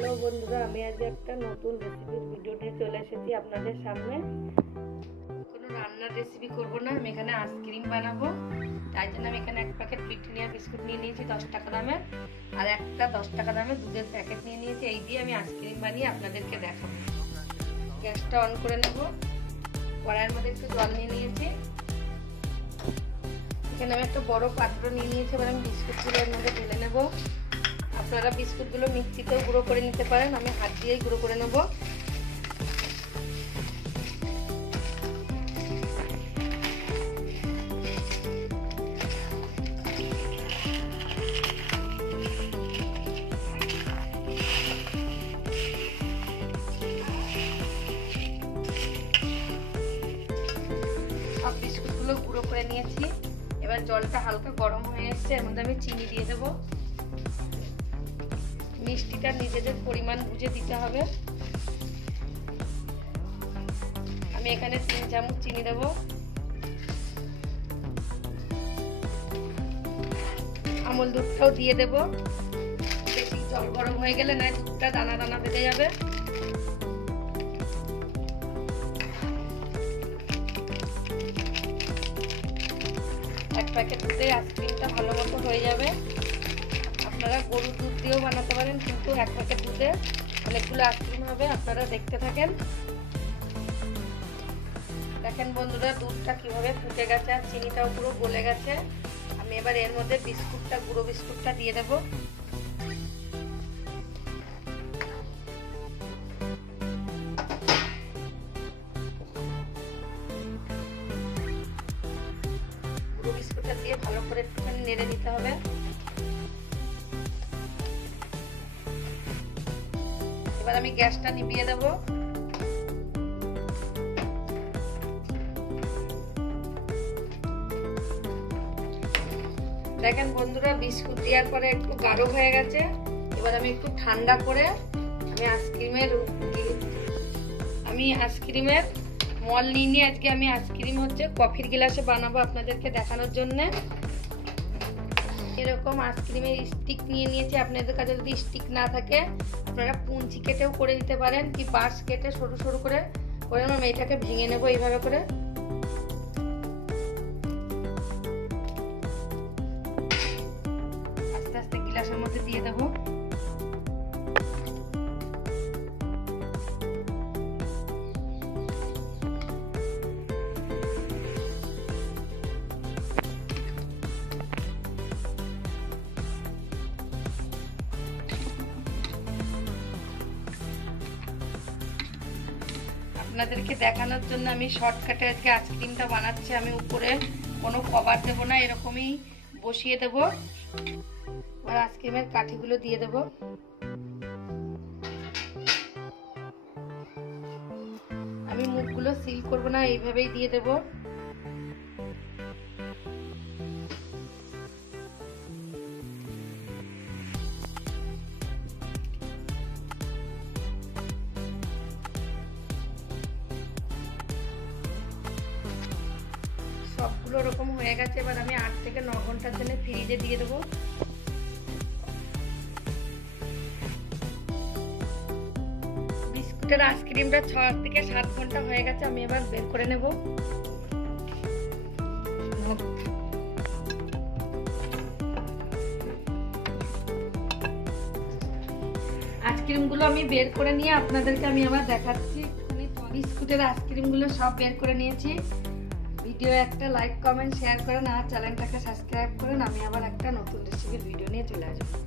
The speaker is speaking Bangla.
হ্যালো বন্ধুরা, আমি আজ একটা নতুন রেসিপির ভিডিও নিয়ে চলে এসেছি আপনাদের সামনে। কোনো রান্নার রেসিপি করব না, আমি এখানে আইসক্রিম বানাবো। তাই জন্য আমি এখানে এক প্যাকেট ব্রিটানিয়া বিস্কুট নিয়ে নিয়েছি 10 টাকা দামের, আর একটা 10 টাকা দামের দুধের প্যাকেট নিয়ে নিয়েছি। এই দিয়ে আমি আইসক্রিম বানিয়ে আপনাদেরকে দেখাবো। গ্যাসটা অন করে নেব। কড়াইয়ের মধ্যে একটু জল নিয়ে নিয়েছি। এখানে আমি একটা বড় পাত্র নিয়ে নিয়েছি। এবার আমি বিস্কুটগুলো এর মধ্যে ঢেলে নেব। আপনারা বিস্কুটগুলো মিক্সিতেও গুঁড়ো করে নিতে পারেন, আমি হাত দিয়েই গুঁড়ো করে নেব। সব বিস্কুটগুলো গুঁড়ো করে নিয়েছি। এবার জলটা হালকা গরম হয়ে এসেছে, এর মধ্যে আমি চিনি দিয়ে দেবো। মিষ্টিটা নিজেদের পরিমাণ বুঝে দিতে হবে। আমি এখানে 3 চামচ চিনি দেব। আমল দুধটাও দিয়ে দেব। বেশি জল গরম হয়ে গেলে না দুধটা দানা দানা বেঁধে যাবে। এক প্যাকেট দুধে আইসক্রিমটা ভালো মতো হয়ে যাবে। আপনারা গরুর দুধ দিয়েও বানাতে পারেন, কিন্তু এক প্যাকেট দুধে অনেকগুলো আইসক্রিম হবে। আপনারা দেখতে থাকেন। দেখেন বন্ধুরা, দুধটা কিভাবে ফুটে গেছে আর চিনিটাও পুরো গলে গেছে। আমি এবার এর মধ্যে গুঁড়ো বিস্কুটটা দিয়ে দেব। গুঁড়ো বিস্কুটটা দিয়ে ভালো করে একটুখানি নেড়ে নিতে হবে। এবার আমি গ্যাসটা নিভিয়ে দেব। দেখেন বন্ধুরা, বিস্কুট দেওয়ার পরে একটু গাঢ় হয়ে গেছে। এবার আমি একটু ঠান্ডা করে আমি আইসক্রিমের মল নিয়ে আজকে আমি আইসক্রিম কফির গ্লাসে বানাবো আপনাদেরকে দেখানোর জন্য। এরকম আইসক্রিমের স্টিক নিয়ে নিয়েছি। আপনাদের কাছে যদি স্টিক না থাকে আপনারা পুঞ্চি কেটেও করে নিতে পারেন, কি বাঁশ কেটে সরু সরু করে আমি এটাকে ভেঙে নেব এইভাবে করে। আস্তে আস্তে গ্লাসের মধ্যে দিয়ে দেবো। আপনাদেরকে দেখানোর জন্য আমি শর্টকাটে আজকে আইসক্রিমটা বানাচ্ছি। আমি উপরে কোনো কভার দেবো না, এরকমই বসিয়ে দেব। আর আইসক্রিমের কাঠিগুলো দিয়ে দেব। আমি মুখগুলো সিল করব না, এইভাবেই দিয়ে দেব। সবগুলো এরকম হয়ে গেছে। এবার আমি 8 থেকে 9 ঘন্টার জন্য ফ্রিজে দিয়ে দেবো। বিস্কুটের আইসক্রিমটা 6 থেকে 7 ঘন্টা হয়ে গেছে। আমি এবার বের করে নেব। আইসক্রিমগুলো আমি বের করে নিয়ে আপনাদেরকে আমি আবার দেখাচ্ছি। বিস্কুটের আইসক্রিমগুলো সব বের করে নিয়েছি। ভিডিও একটা লাইক কমেন্ট শেয়ার করেন আর চ্যানেলটাকে সাবস্ক্রাইব করেন। আমি আবার একটা নতুন রেসিপির ভিডিও নিয়ে চলে আসবো।